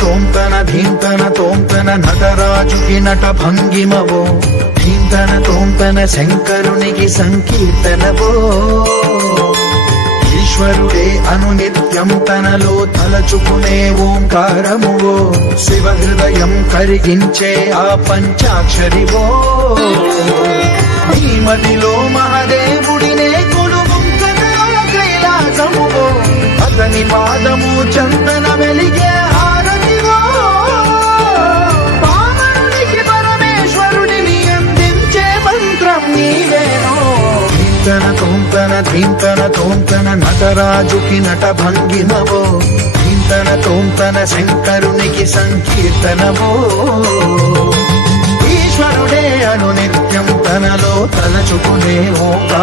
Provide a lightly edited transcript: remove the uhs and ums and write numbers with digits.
తోంతన ధీంతన తోంతన నటరాజుకి నట భంగిమవో ధీంతన తోంతన శంకరునికి సంకీర్తనవో ఈశ్వరుడే అనునిత్యం తనలో తలచుకునే ఓంకారమువో శివ హృదయం కరిగించే ఆ పంచాక్షరివో నీ మదిలో మహాదేవుడినే కొలువుంకనో కైలాసమువో అతని పాదము చందన వెలిగే హారతివో పావనునికి పరమేశ్వరుడిని అందించే మంత్రం నీవేనో ధీంతన తోంతన ధీంతన తోంతన నటరాజుకి నట భంగిమవో ధీంతన తోంతన శంకరునికి సంకీర్తనవో ఈశ్వరుడే అనునిత్యం తనలో తలచుకునే ఓంకార